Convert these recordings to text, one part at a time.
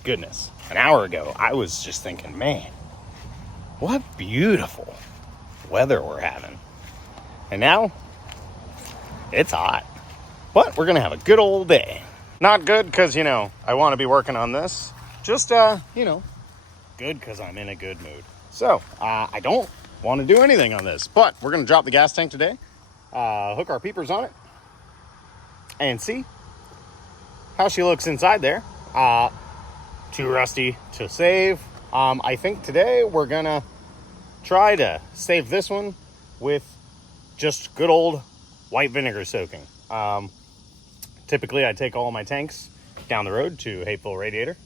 goodness, an hour ago, I was just thinking, man, what beautiful weather we're having. And now, it's hot. But we're going to have a good old day. Not good because, I want to be working on this. Just, good because I'm in a good mood. So, I don't want to do anything on this. But we're going to drop the gas tank today. Hook our peepers on it. And see how she looks inside there. Too rusty to save. I think today we're going to try to save this one with just good old white vinegar soaking. Typically, I take all my tanks down the road to Hateful Radiator,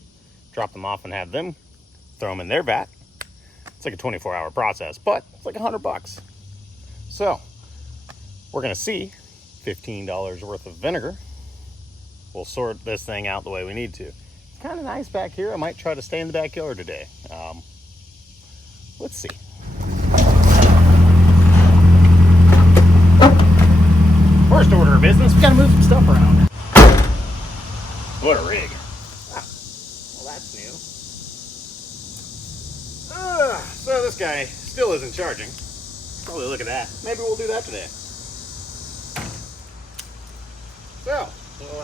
drop them off and have them throw them in their vat. It's like a 24-hour process, but it's like $100. So, we're going to see $15 worth of vinegar. We'll sort this thing out the way we need to. It's kind of nice back here. I might try to stay in the backyard today. Let's see. First order of business, we gotta move some stuff around. What a rig. Ah, well, that's new. So this guy still isn't charging. Probably look at that. Maybe we'll do that today. So, we'll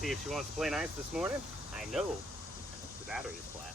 see if she wants to play nice this morning. I know the battery is flat.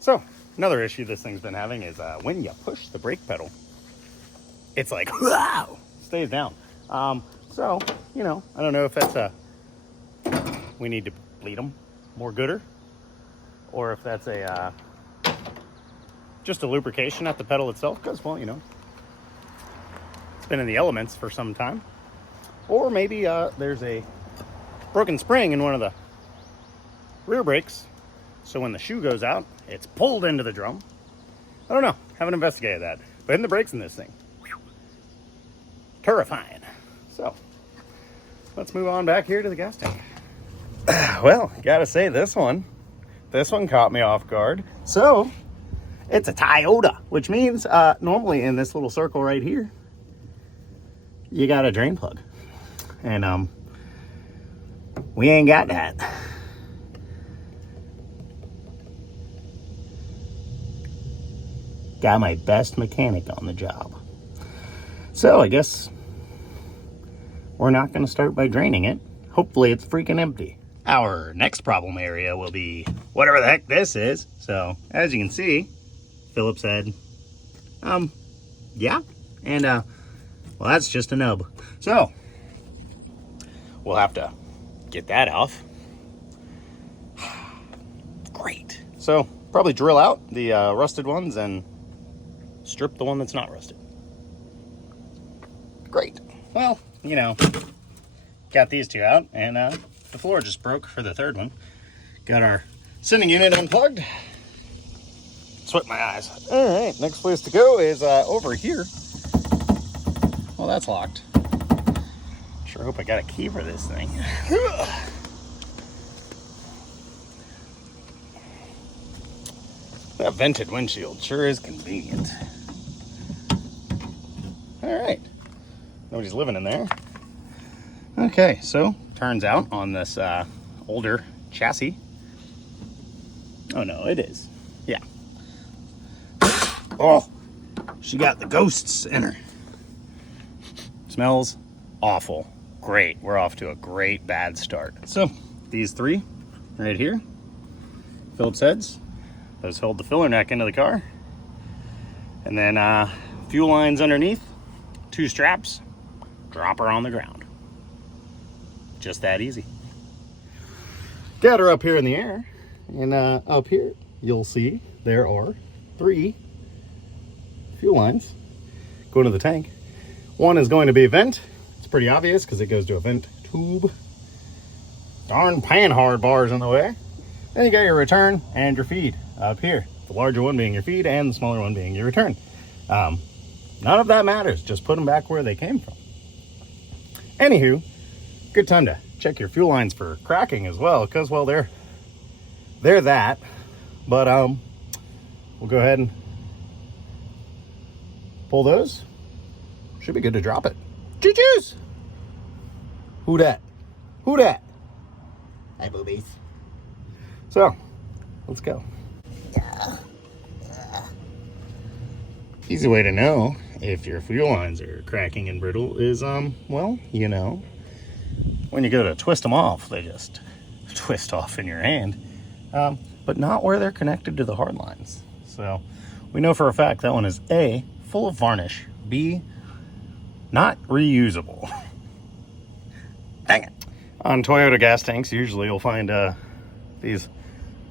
So, another issue this thing's been having is when you push the brake pedal, it's like, wow, stays down. So, I don't know if that's we need to bleed them more gooder, or if that's just a lubrication at the pedal itself, because, well, it's been in the elements for some time. Or maybe there's a broken spring in one of the rear brakes, so when the shoe goes out, it's pulled into the drum. I don't know. Haven't investigated that. But hitting the brakes in this thing, whew, terrifying. So, let's move on back here to the gas tank. Well, gotta say this one caught me off guard. So, it's a Toyota, which means normally in this little circle right here, you got a drain plug. And we ain't got that. Got my best mechanic on the job. So I guess we're not going to start by draining it. Hopefully it's freaking empty. Our next problem area will be whatever the heck this is. So as you can see, Philip said, yeah. And, well, that's just a nub. So we'll have to get that off. Great. So probably drill out the rusted ones and strip the one that's not rusted. Great. Well, got these two out, and the floor just broke for the third one. Got our sending unit unplugged. Sweat my eyes. All right, next place to go is over here. Well, that's locked. Sure hope I got a key for this thing. That vented windshield sure is convenient. All right, nobody's living in there. Okay, so turns out on this older chassis, oh no, it is, yeah. Oh, she got the ghosts in her. Smells awful. Great, we're off to a great bad start. So these three right here, Phillips heads. Those hold the filler neck into the car. And then fuel lines underneath, 2 straps, drop her on the ground. Just that easy. Got her up here in the air. And up here, you'll see there are 3 fuel lines going to the tank. One is going to be a vent. It's pretty obvious because it goes to a vent tube. darn panhard bars in the way. Then you got your return and your feed up here. The larger one being your feed and the smaller one being your return. None of that matters. Just put them back where they came from. Anywho, good time to check your fuel lines for cracking as well, because, well, they're that. But we'll go ahead and pull those. Should be good to drop it. Choo-choos! Who dat? Who dat? Hi, boobies. So, let's go. Easy way to know if your fuel lines are cracking and brittle is, well, you know, when you go to twist them off, they just twist off in your hand, but not where they're connected to the hard lines. So we know for a fact that one is A, full of varnish, B, not reusable. Dang it. On Toyota gas tanks, usually you'll find these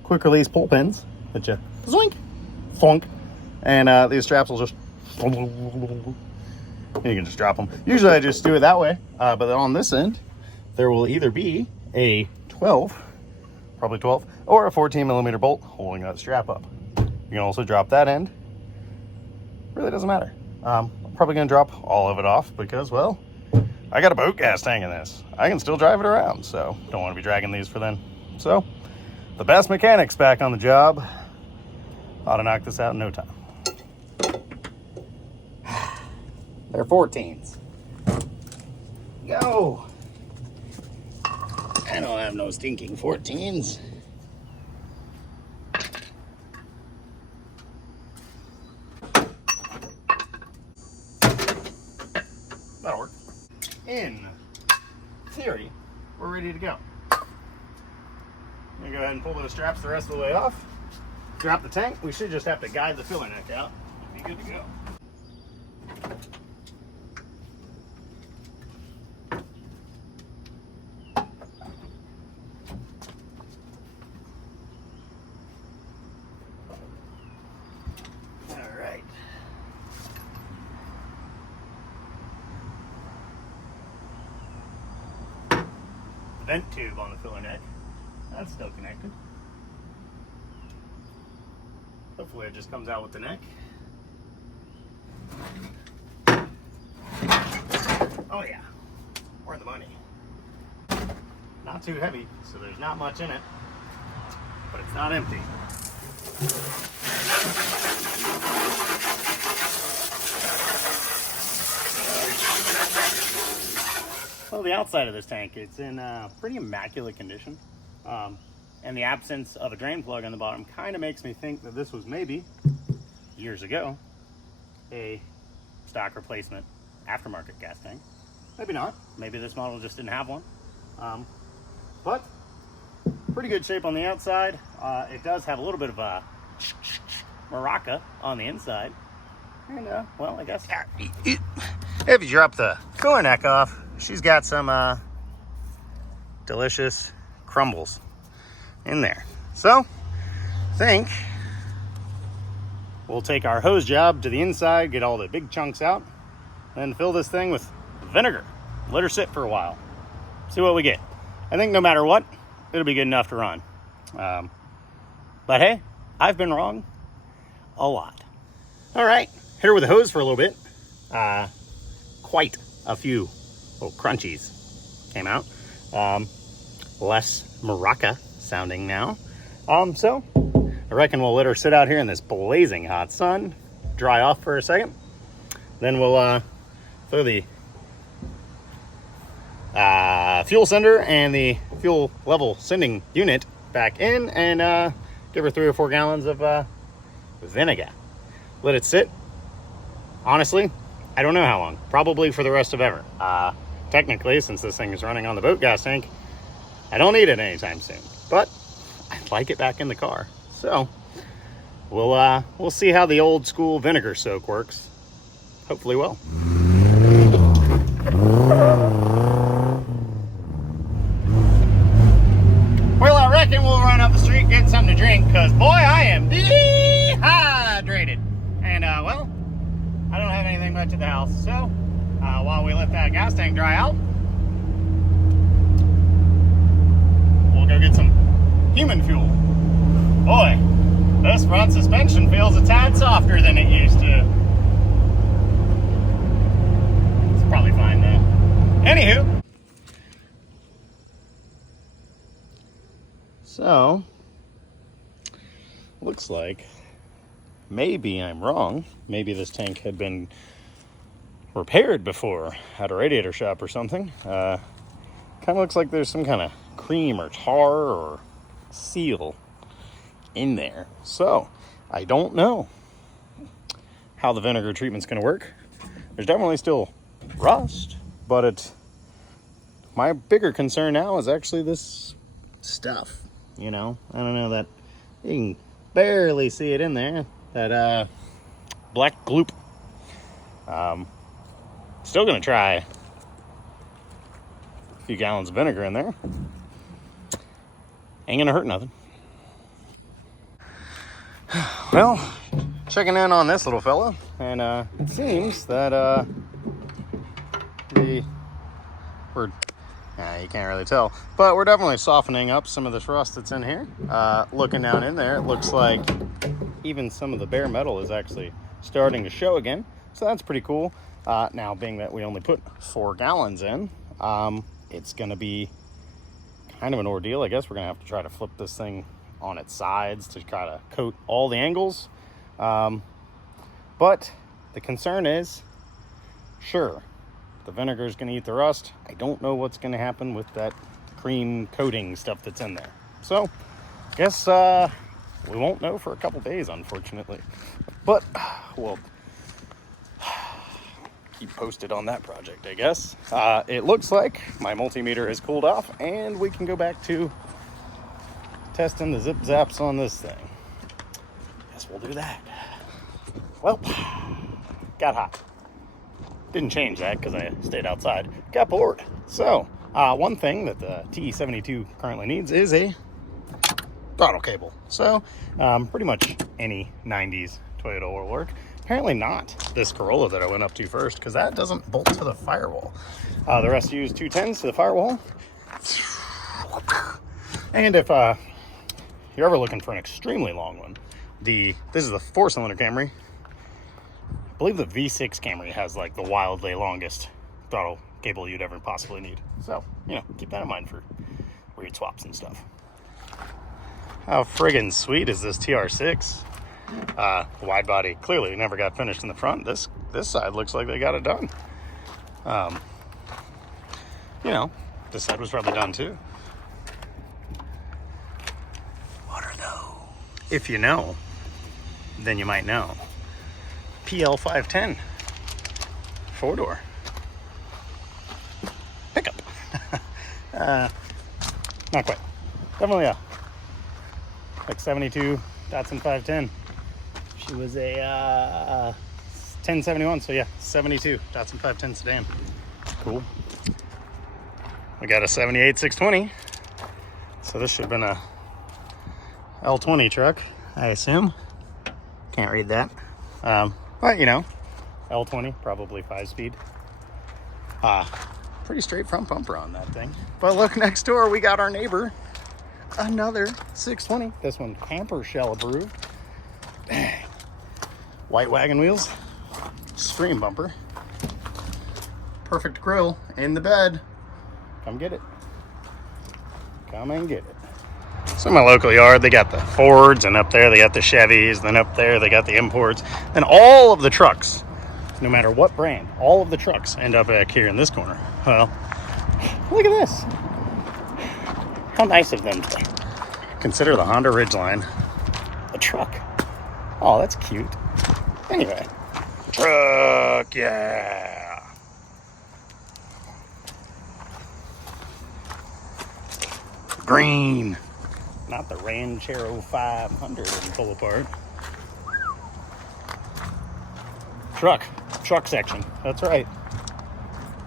quick release pull pins that you zoink, thunk, and these straps will just, you can just drop them. Usually I just do it that way, but then on this end, there will either be a 12, probably 12, or a 14 millimeter bolt holding that strap up. You can also drop that end. Really doesn't matter. I'm probably gonna drop all of it off because, well, I got a boat gas tank in this. I can still drive it around, so don't want to be dragging these for then. So, the best mechanics back on the job. Ought to knock this out in no time. They're 14s. Go! I don't have no stinking 14s. That'll work. In theory, we're ready to go. I'm gonna go ahead and pull those straps the rest of the way off. Drop the tank. We should just have to guide the filler neck out. Be good to go. All right. Vent tube on the filler neck. That's still connected. Hopefully it just comes out with the neck. Oh yeah, we're in the money. Not too heavy, so there's not much in it, but it's not empty. Well, the outside of this tank, it's in pretty immaculate condition. And the absence of a drain plug on the bottom kind of makes me think that this was maybe, years ago, a stock replacement aftermarket gas tank. Maybe not. Maybe this model just didn't have one. But pretty good shape on the outside. It does have a little bit of a maraca on the inside. And, well, I guess if you drop the filler neck off, she's got some delicious crumbles in there. So, I think we'll take our hose job to the inside, get all the big chunks out, then fill this thing with vinegar. Let her sit for a while. See what we get. I think no matter what, it'll be good enough to run. But hey, I've been wrong a lot. All right, hit her with a hose for a little bit. Quite a few little crunchies came out. Less maraca sounding now. So I reckon we'll let her sit out here in this blazing hot sun, dry off for a second. Then we'll throw the fuel sender and the fuel level sending unit back in and give her 3 or 4 gallons of vinegar. Let it sit. Honestly, I don't know how long. Probably for the rest of ever. Technically, since this thing is running on the boat gas tank, I don't need it anytime soon. But I'd like it back in the car. So we'll see how the old school vinegar soak works. Hopefully well. Well, I reckon we'll run up the street, get something to drink, because boy, I am dehydrated. And well, I don't have anything much at the house. So while we let that gas tank dry out, human fuel. Boy, this front suspension feels a tad softer than it used to. It's probably fine though. Anywho. So, looks like maybe I'm wrong. Maybe this tank had been repaired before at a radiator shop or something. Kind of looks like there's some kind of cream or tar or seal in there. So, I don't know how the vinegar treatment's going to work. There's definitely still rust, but my bigger concern now is actually this stuff. You know, I don't know, that you can barely see it in there. That black gloop. Still gonna try a few gallons of vinegar in there. Ain't gonna hurt nothing. Well, checking in on this little fella, and it seems that you can't really tell, but we're definitely softening up some of this rust that's in here. Looking down in there, it looks like even some of the bare metal is actually starting to show again, so that's pretty cool. Now, being that we only put 4 gallons in, it's gonna be kind of an ordeal. I guess we're gonna have to try to flip this thing on its sides to try to coat all the angles. But the concern is, sure, the vinegar is going to eat the rust. I don't know what's going to happen with that cream coating stuff that's in there. So, I guess we won't know for a couple days, unfortunately. But we'll keep posted on that project, I guess. It looks like my multimeter has cooled off, and we can go back to testing the zip zaps on this thing. Guess we'll do that. Well, got hot. Didn't change that because I stayed outside. Got bored. So, one thing that the Te72 currently needs is a throttle cable. So, pretty much any 90s Toyota will work. Apparently not this Corolla that I went up to first, because that doesn't bolt to the firewall. The rest use 210s to the firewall. And if you're ever looking for an extremely long one, this is the 4-cylinder Camry. I believe the V6 Camry has like the wildly longest throttle cable you'd ever possibly need. So, you know, keep that in mind for weird swaps and stuff. How friggin' sweet is this TR6? The wide body clearly never got finished in the front. This side looks like they got it done. You know, this side was probably done too. What are those? If you know, then you might know. PL 510 4-door pickup. Not quite. Definitely like 72 Datsun 510. She was a 1071, so yeah, 72 Datsun 510 sedan. Cool. We got a 78 620, so this should have been a L20 truck, I assume. Can't read that. But, you know, L20, probably 5-speed. Pretty straight front bumper on that thing. But look, next door, we got our neighbor. Another 620. This one camper shell approved. Dang. White wagon wheels. Stream bumper. Perfect grill in the bed. Come get it. Come and get it. So in my local yard, they got the Fords, and up there they got the Chevys, then up there they got the imports, and all of the trucks, no matter what brand, all of the trucks end up back here in this corner. Well, look at this. How nice of them to consider the Honda Ridgeline a truck. Oh, that's cute. Anyway, truck, yeah. Green. Not the Ranchero 500 and pull apart. Truck section. That's right.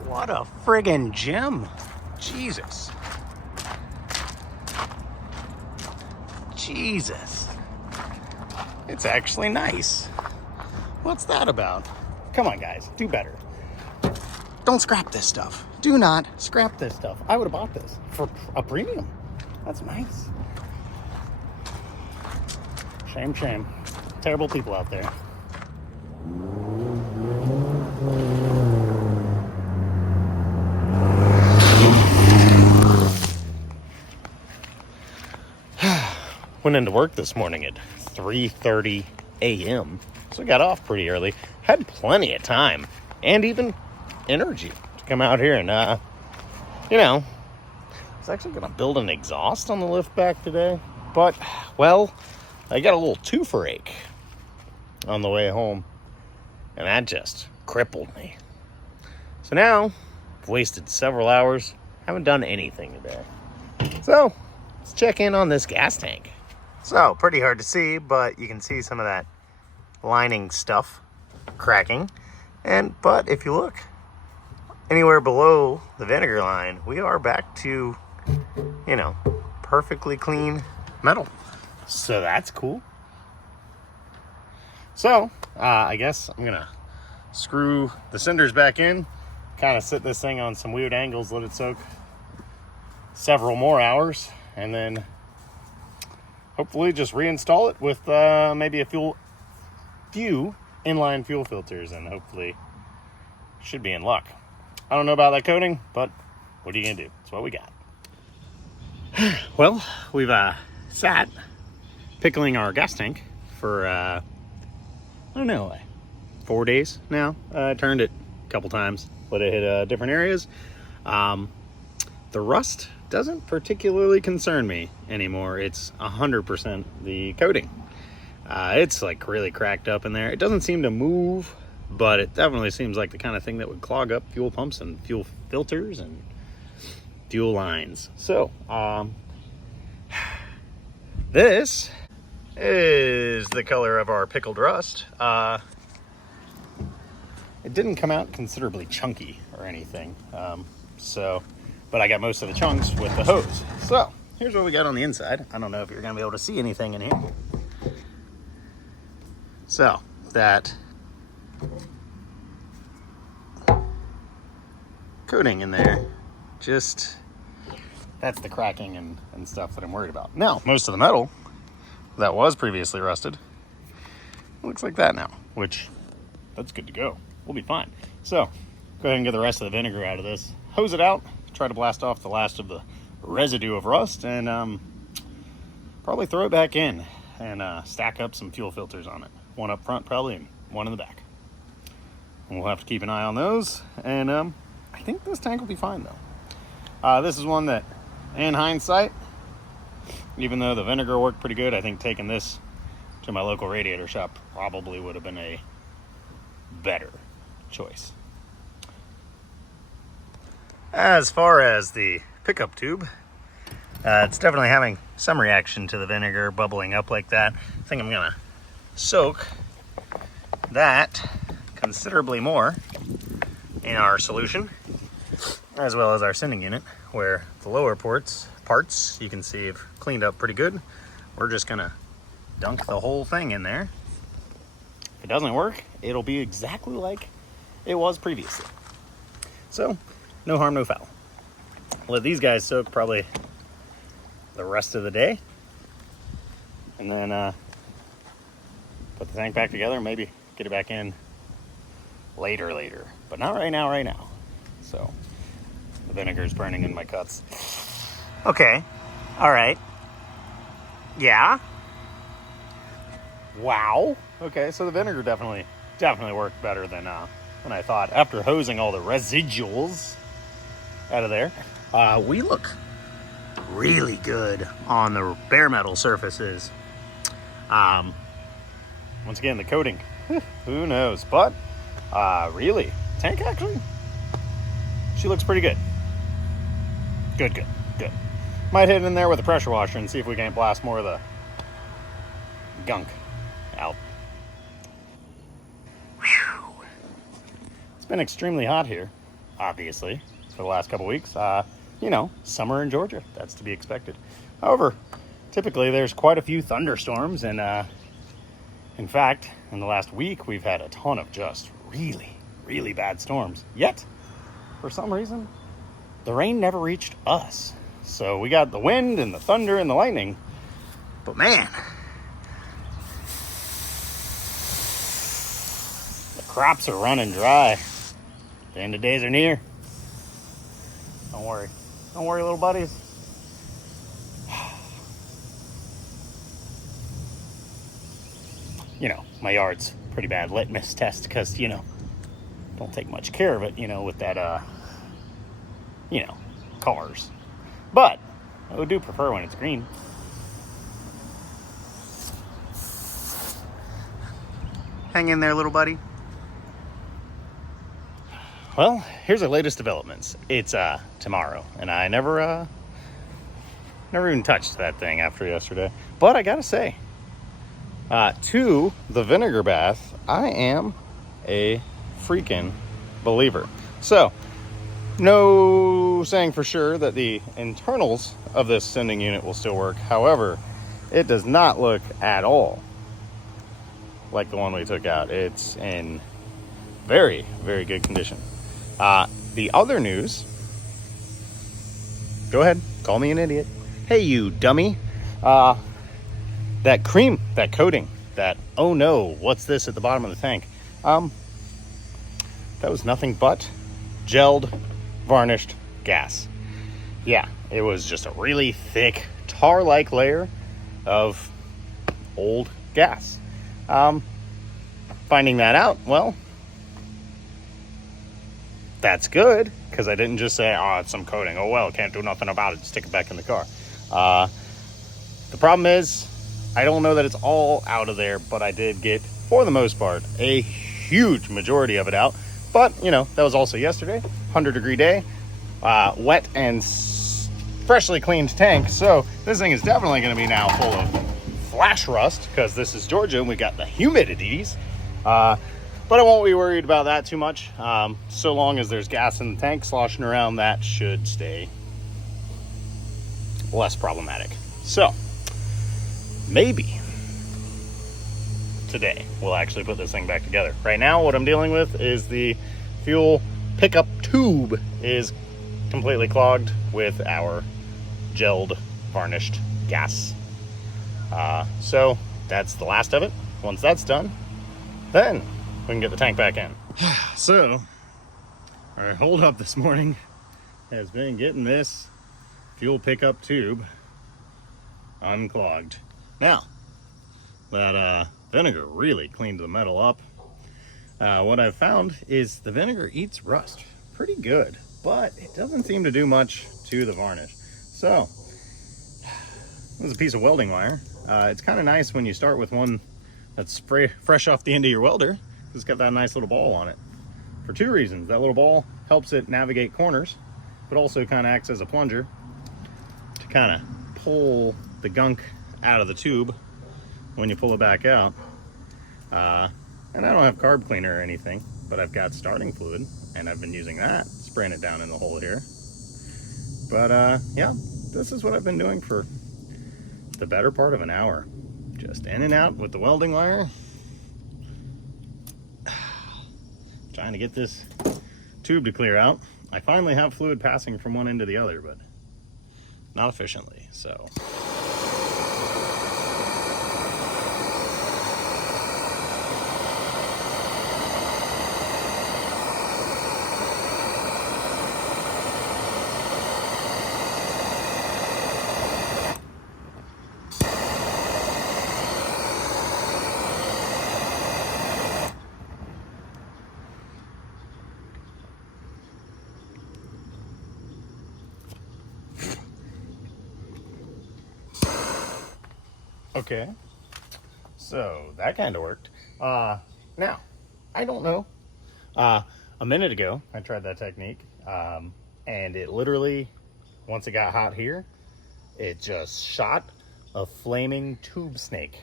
What a friggin' gem. Jesus. Jesus. It's actually nice. What's that about? Come on, guys. Do better. Don't scrap this stuff. Do not scrap this stuff. I would have bought this for a premium. That's nice. Shame, shame. Terrible people out there. Went into work this morning at 3:30 a.m. So I got off pretty early. Had plenty of time and even energy to come out here and, I was actually going to build an exhaust on the lift back today. But, well, I got a little twofer ache on the way home. And that just crippled me. So now, I've wasted several hours. Haven't done anything today. So, let's check in on this gas tank. So, pretty hard to see, but you can see some of that lining stuff cracking. But if you look anywhere below the vinegar line, we are back to, perfectly clean metal. So that's cool. So, I guess I'm gonna screw the cinders back in, kind of sit this thing on some weird angles, let it soak several more hours, and then hopefully just reinstall it with maybe a few inline fuel filters, and hopefully should be in luck. I don't know about that coating, but what are you gonna do? It's what we got. Well, we've sat pickling our gas tank for I don't know, 4 days now. Turned it a couple times, let it hit different areas. The rust doesn't particularly concern me anymore. It's 100% the coating. It's like really cracked up in there. It doesn't seem to move, but it definitely seems like the kind of thing that would clog up fuel pumps and fuel filters and fuel lines. So, this is the color of our pickled rust. It didn't come out considerably chunky or anything. But I got most of the chunks with the hose. So, here's what we got on the inside. I don't know if you're gonna be able to see anything in here. So, that coating in there, that's the cracking and stuff that I'm worried about. Now, most of the metal that was previously rusted looks like that now, which, that's good to go. We'll be fine. So, go ahead and get the rest of the vinegar out of this. Hose it out, try to blast off the last of the residue of rust, and probably throw it back in and stack up some fuel filters on it. One up front probably, and one in the back. And we'll have to keep an eye on those, and I think this tank will be fine though. This is one that, in hindsight, even though the vinegar worked pretty good, I think taking this to my local radiator shop probably would have been a better choice. As far as the pickup tube, it's definitely having some reaction to the vinegar bubbling up like that. I think I'm gonna soak that considerably more in our solution, as well as our sending unit, where the lower parts you can see have cleaned up pretty good. We're just gonna dunk the whole thing in there. If it doesn't work, it'll be exactly like it was previously. So, no harm, no foul. Let these guys soak probably the rest of the day, and then put the tank back together, maybe get it back in later, but not right now. So, the vinegar's burning in my cuts. Okay, all right. Yeah. Wow. Okay, so the vinegar definitely worked better than I thought. After hosing all the residuals out of there, we look really good on the bare metal surfaces. Once again, the coating, who knows? But really, tank actually, she looks pretty good. Good. Might hit it in there with a pressure washer and see if we can't blast more of the gunk out. Whew. It's been extremely hot here, obviously, for the last couple weeks. Summer in Georgia, that's to be expected. However, typically there's quite a few thunderstorms, and in fact, in the last week, we've had a ton of just really bad storms. Yet, for some reason, the rain never reached us. So we got the wind and the thunder and the lightning, but man, crops are running dry. The end of days are near. Don't worry. Don't worry, little buddies. You know, my yard's pretty bad litmus test because, you know, don't take much care of it, you know, with that, you know, cars. But I do prefer when it's green. Hang in there, little buddy. Well, here's the latest developments. It's tomorrow, and I never even touched that thing after yesterday. But I gotta say, to the vinegar bath, I am a freaking believer. So, no saying for sure that the internals of this sending unit will still work. However, it does not look at all like the one we took out. It's in very, very good condition. The other news, go ahead, call me an idiot. Hey, you dummy. That cream, that coating, that, oh no, what's this at the bottom of the tank? That was nothing but gelled, varnished gas. Yeah, it was just a really thick, tar-like layer of old gas. Finding that out, well, that's good, because I didn't just say, oh, it's some coating. Oh, well, can't do nothing about it. Stick it back in the car. The problem is, I don't know that it's all out of there, but I did get, for the most part, a huge majority of it out. But, you know, that was also yesterday, 100-degree day, wet and freshly cleaned tank. So this thing is definitely going to be now full of flash rust, because this is Georgia and we got the humidities. But I won't be worried about that too much. So long as there's gas in the tank sloshing around, that should stay less problematic. So maybe today we'll actually put this thing back together. Right now, what I'm dealing with is the fuel pickup tube is completely clogged with our gelled, varnished gas. So that's the last of it. Once that's done, then we can get the tank back in. So, our hold up this morning has been getting this fuel pickup tube unclogged. Now, that vinegar really cleaned the metal up. What I've found is the vinegar eats rust pretty good, but it doesn't seem to do much to the varnish. So, this is a piece of welding wire. It's kind of nice when you start with one that's fresh off the end of your welder. It's got that nice little ball on it for two reasons. That little ball helps it navigate corners, but also kind of acts as a plunger to kind of pull the gunk out of the tube when you pull it back out. And I don't have carb cleaner or anything, but I've got starting fluid, and I've been using that, spraying it down in the hole here. But yeah, this is what I've been doing for the better part of an hour. Just in and out with the welding wire. Trying to get this tube to clear out. I finally have fluid passing from one end to the other, but not efficiently, so. Okay, so that kind of worked. Now, I don't know. A minute ago, I tried that technique, and it literally, once it got hot here, it just shot a flaming tube snake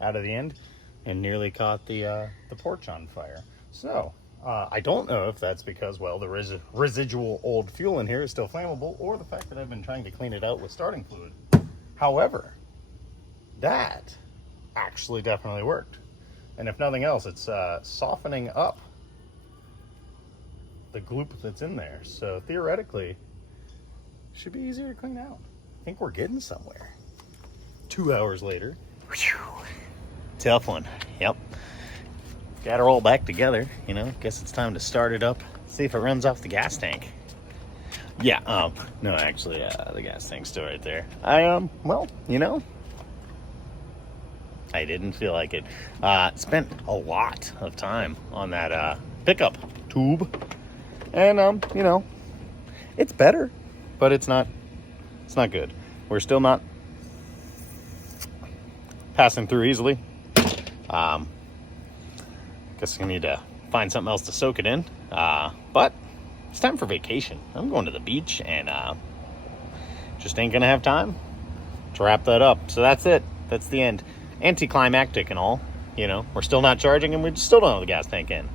out of the end and nearly caught the porch on fire. So, I don't know if that's because, well, the residual old fuel in here is still flammable, or the fact that I've been trying to clean it out with starting fluid. However, that actually definitely worked. And if nothing else, it's softening up the gloop that's in there. So theoretically, it should be easier to clean out. I think we're getting somewhere. 2 hours later. Whew. Tough one. Yep. got her all back together, you know. Guess it's time to start it up, see if it runs off the gas tank. Yeah, no, actually, the gas tank's still right there. Well, you know, I didn't feel like it. Spent a lot of time on that pickup tube, and you know, it's better, but it's not good. We're still not passing through easily. Guess I need to find something else to soak it in. But it's time for vacation. I'm going to the beach, and just ain't gonna have time to wrap that up. So that's it. That's the end. Anticlimactic and all. You know, we're still not charging, and we still don't have the gas tank in.